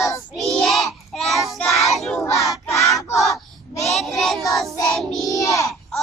letos prije, raskažuva kako vetreto se mije.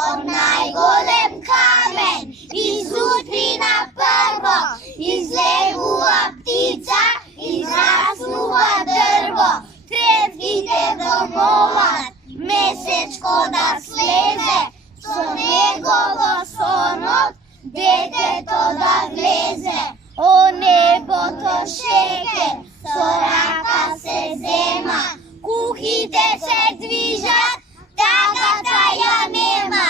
Od najgolem kamen, iz utrina prvo, iz leguva ptica, iz rasnuva drvo. Trefite domovat, mesečko da sleze, co njegovo sonot, deteto da gleze. O nebo to šeke, soraka se zema, kuhite se dvižat, taga taja nema.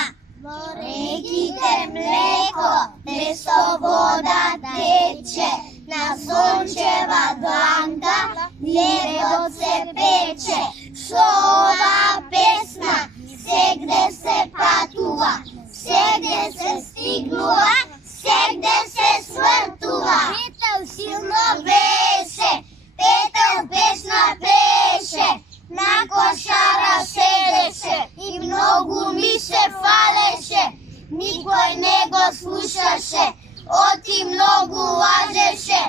Rekite mleko, meso voda teče, na sončeva dlanka ljedo se peče. Šova pesma, vse gde se patuva, vse gde se stigluva, vse gde se svrtuva. Petel silno veše, petel pesno peše, na košara sedeše i mnogu miše faleše. Nikoj nego slušaše, oti mnogu lažeše.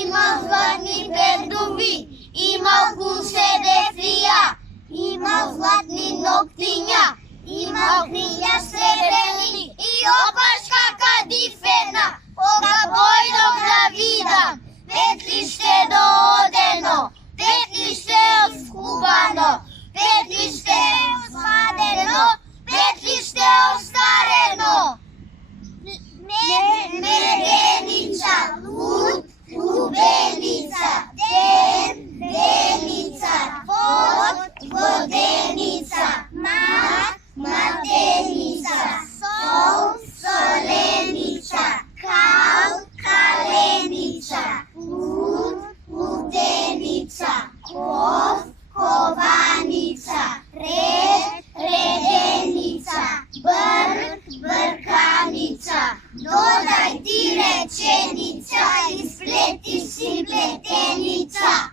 Imao zlatni perduvi, imao kuse defrija, imao zlatni noktinja, imao krilja srebrni i opaška kadifena, koga bojnog da vidam. Petlište do odeno, petlište oskubano, petlište osladeno, petlište ostareno. Medenica, lud, lubenica, den, denica, vod, vodenica, mat, matenica, sol, solenica, kal, kalenica, lud, ludenica, kov, kovanica, red, redenica, brk, brkanica. Dodaj ti rečenica i spleti si pletenica.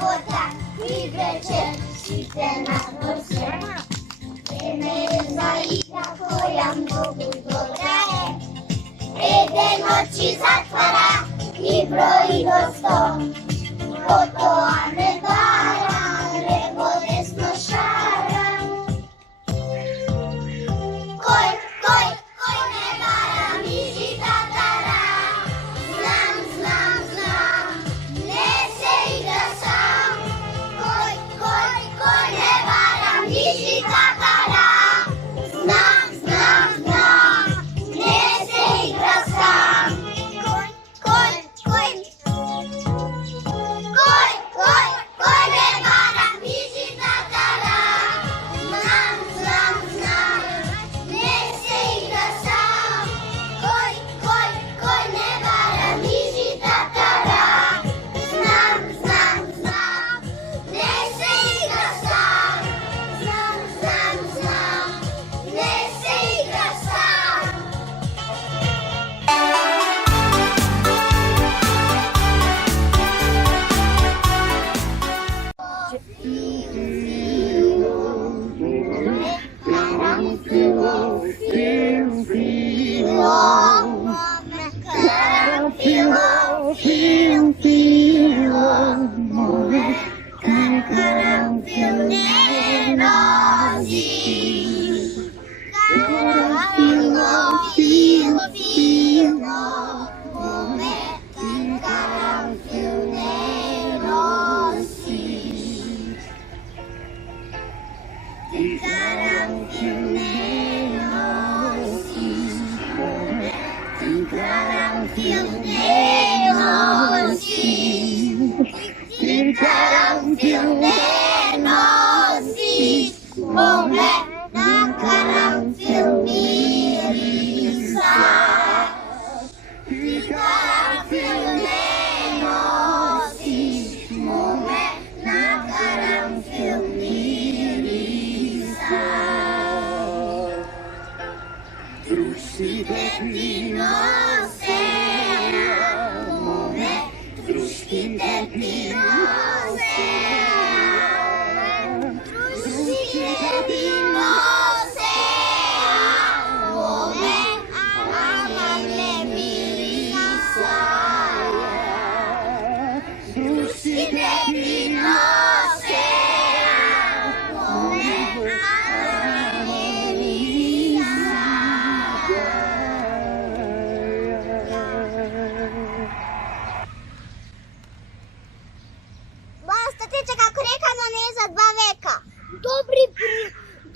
poťah, vybreče, síce na dvorce. Jeme zajíka, pojam Bohu dobraje. Jeden oči zatvara i brojí do 100. Koto a nevára, lebo desno šára. Koj, nevára, míži tatara. Znam, nese igra sám. Koj, nevára, míži tatara. Znam, nese igra sám. Koj, nevára, míži tatara. Znam, nese igra sám. Koj, nevára, míži tatara. Znam, nese igra sám. Znam, nese igra sám.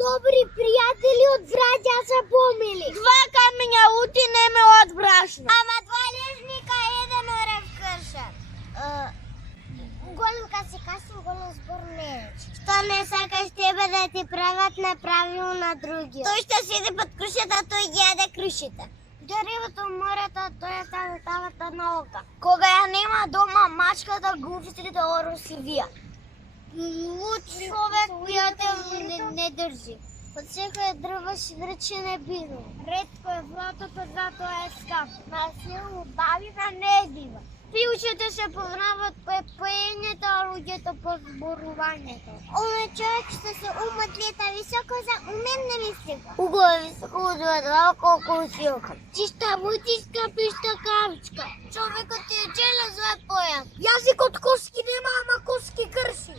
Dobri prijatelji od braća zapomnili. 2 kamenja utineme od brašna. Ама 2 лежника, 1 орев кршен. Голем касикасен, голем збор неч. Що не сакаш тебе да ти правят неправилно на другия? Той ще седи под крушата, а той яде крушите. Деревото морето, той е тавата на ока. Кога я нема дома, мачката гуфистрите оросивия. Луд човек приятел не държи. От всеко е дръва си връчи не било. Редко е златото, зато е скъп. На силно бавива не е бива. Пилчите се познават по пеенето, а луѓето по зборувањето. Оно човек што се умот лета високо за умен не мисли. Угло високо удва колко усилка. Чиста бутиска, пишта кавичка. Човекот ти е челен злат пояс. Јазикот коски нема, ама коски крши.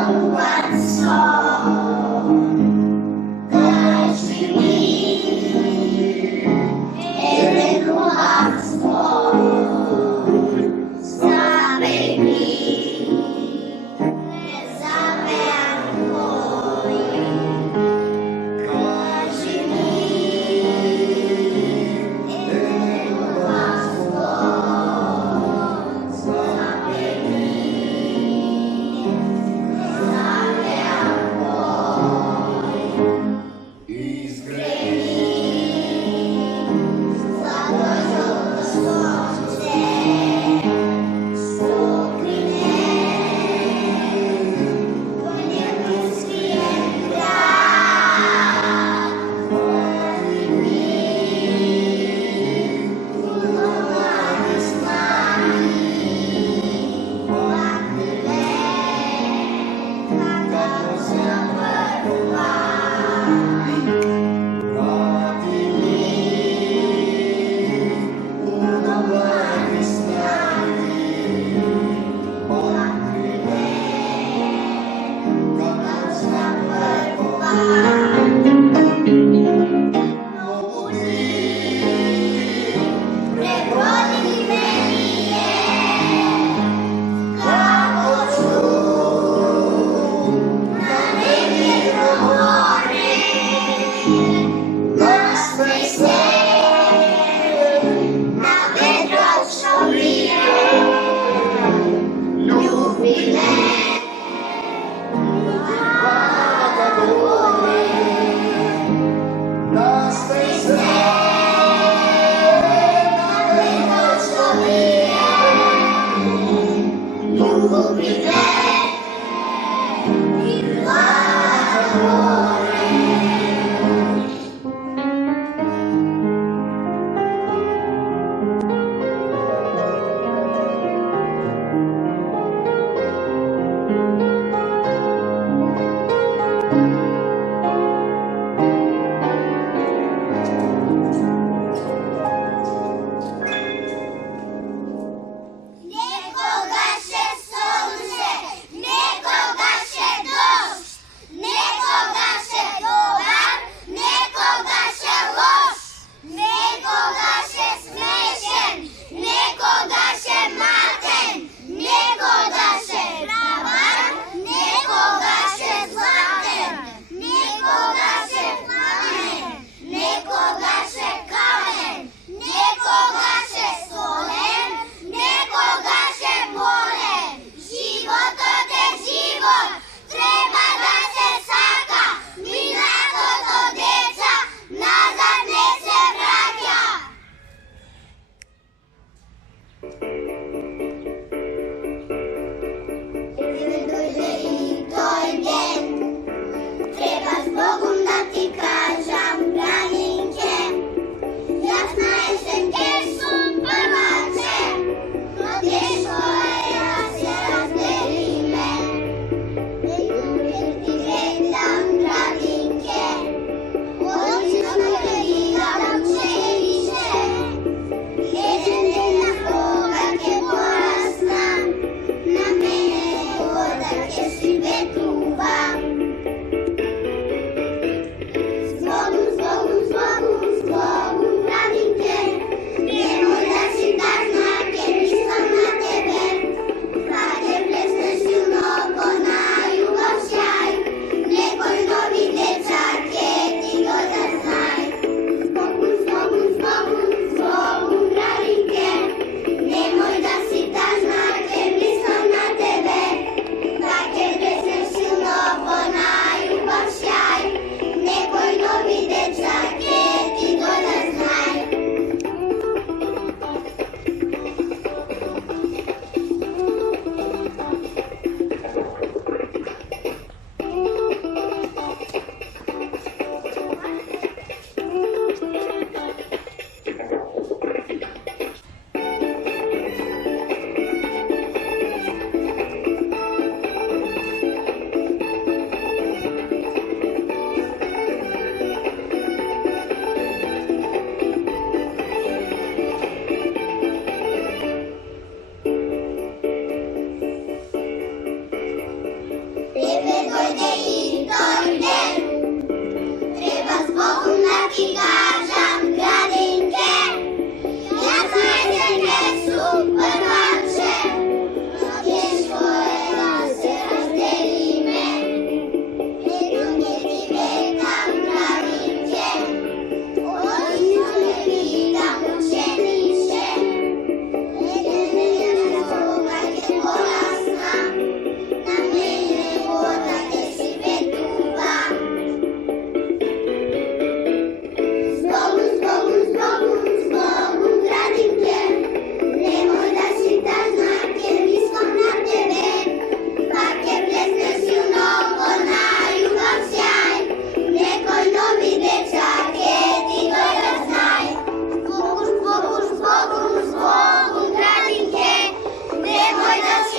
Once Той да си